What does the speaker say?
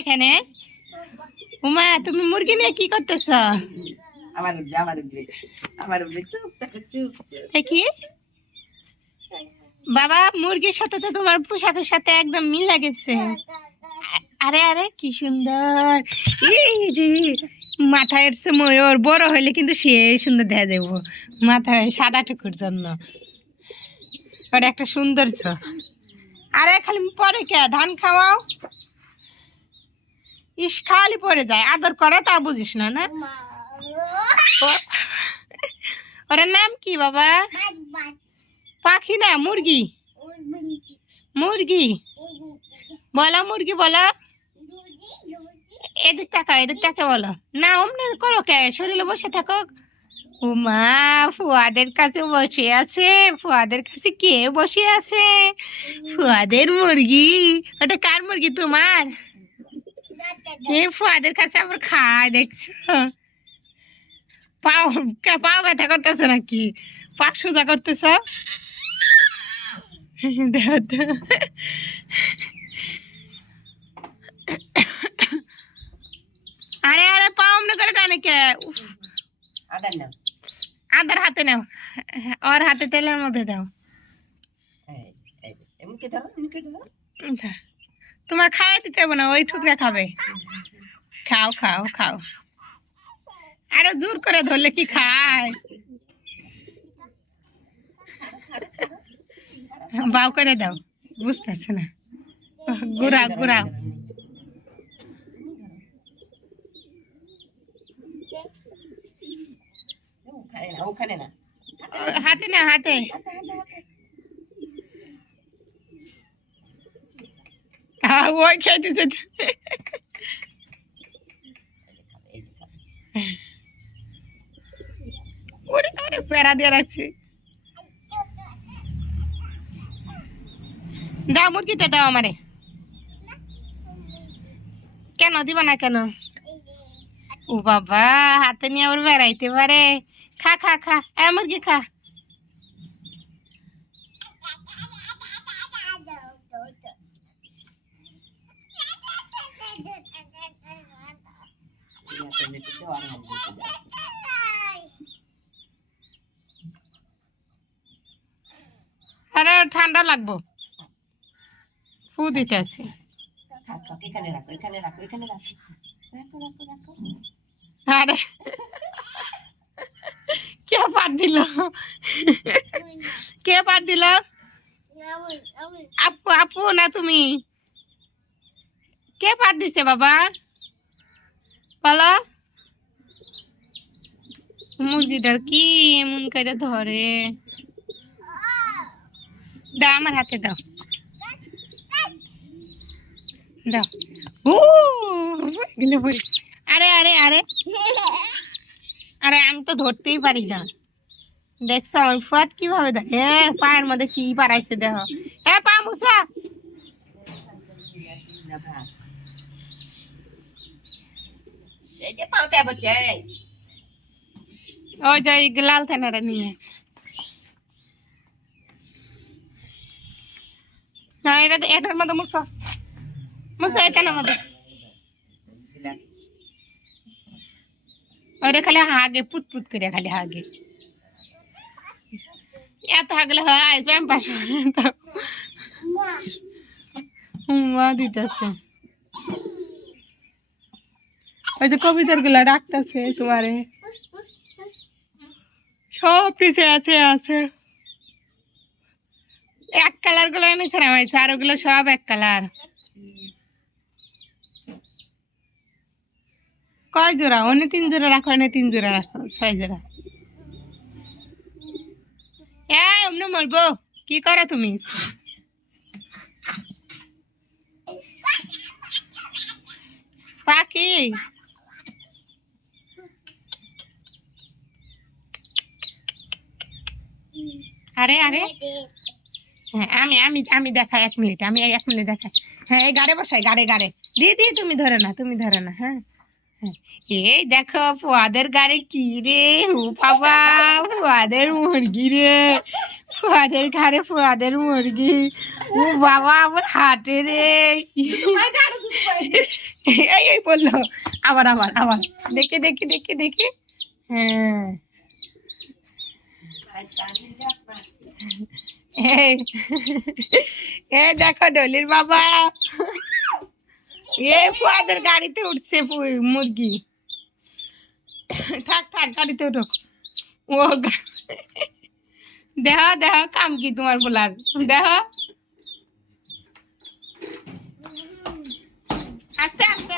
এখানে উমা তুমি মুরগি নিয়ে কি করতেছ? কি বাবা মুরগির সাথে তো তোমার পোশাকের সাথে একদম মিল লাগেছে। আরে আরে কি সুন্দর, এই যে মাথায় এসছে ময়ূর, বড় হইলে কিন্তু সে সুন্দর দেখা দেবো মাথায় সাদা টুকুর জন্য। ওটা একটা সৌন্দর্য। আরে খালি পরে কে ধান খাওয়াও, ইস খালি পড়ে যায়, আদর করে তা বুঝিস না না। ওর নাম কি বাবা? পাখি না মুরগি? মুরগি বলো, মুরগি বলো। এদিক তাকাও, এদিক তাকে বলো না, অমনি করো কে, শরীরে বসে থাকো। ও মা ফুয়াদের কাছে বসে আছে, ফুয়াদের কাছে কে বসে আছে? ফুয়াদের মুরগি। ওটা কার মুরগি? তোমার? ফুয়াদের কাছে আবার খায় দেখছো? পাও পাও ব্যথা করতেছে নাকি? পাক সোজা করতেছ? আরে আরে পাও অমনি করে টানে কে? আদার হাতে নাও, ওর হাতে তেলের মধ্যে দাও। তোমার খাওয়া দিতে হবে না, ওই ঠুকরে খাবে। খাও খাও খাও, আরো জোর করে ধরলে কি খায়? বাউ করে দাও, বুঝতেছে না। ঘুরাও ঘুরাও, হাতে না হাতে। ওই খাইতেছে, প্যারা দিয়ে রাখছি। দাও মুরগিটা দাও আমারে। কেন দিবা না কেন? ও বাবা হাতে নিয়ে আবার বেড়াইতে পারে। খা খা খা, মুরগি খা। আরে ঠান্ডা লাগবো, ফু দিতে আছে। আরে কে পাত দিল? কে পাত দিল? আপু আপু না তুমি? কে পাত দিছে বাবা বলো? মুরগিটার কি এমন করে ধরে? দাও আমার হাতে দাও, দাও। ও আরে আরে আরে আরে আমি তো ধরতেই পারি না। দেখছো আমার ফাত কিভাবে ধরে? পায়ের মধ্যে কি পারাইছে দেখো। পা মুসা। ওই যে লাল থানারা নিয়ে না, এটা এটার মধ্যে মুসা মুসা, এটার মধ্যে ওটা খালি হাগে পুত পুত করে, খালি হাগে। এত হাগলে হয় প্যাম্পাস মা দিতেছে। ওই যে কবিতার গুলা ডাকতেছে তোমারে, সব পিছিয়ে আছে আছে। এক কালার গুলো এনে ছাড়া হয়েছে, আর ওগুলো সব এক কালার। কয় জোড়া? অন্য 3 জোড়া রাখো, এনে 3 জোড়া রাখো, 6 জোড়া। অমনে মরবো, কি করো তুমি? পাখি আরে আরে হ্যাঁ, আমি আমি আমি দেখাই 1 মিনিট, আমি 1 মিনিট দেখাই। হ্যাঁ এই গাড়ে বসাই, গাড়ে গাড়ে দিদি তুমি ধরে না, তুমি ধরে না। হ্যাঁ হ্যাঁ, এই দেখো ফুয়াদের গাড়ি কি রে, ও বাবা ফুয়াদের মুরগি রে, ফুয়াদের ঘাড়ে ফুয়াদের মুরগি। ও বাবা আমার হাটে রে, এই বললো, আবার আবার আবার, দেখে দেখে দেখে দেখে, হ্যাঁ এই এই দেখো ডলির বাবা, এ ফুয়াদের গাড়িতে উঠছে মুরগি। থাক থাক, গাড়িতে উঠো। ও দেহ দেহ কাম কি তোমার বলার, দেহ আস্তে আস্তে।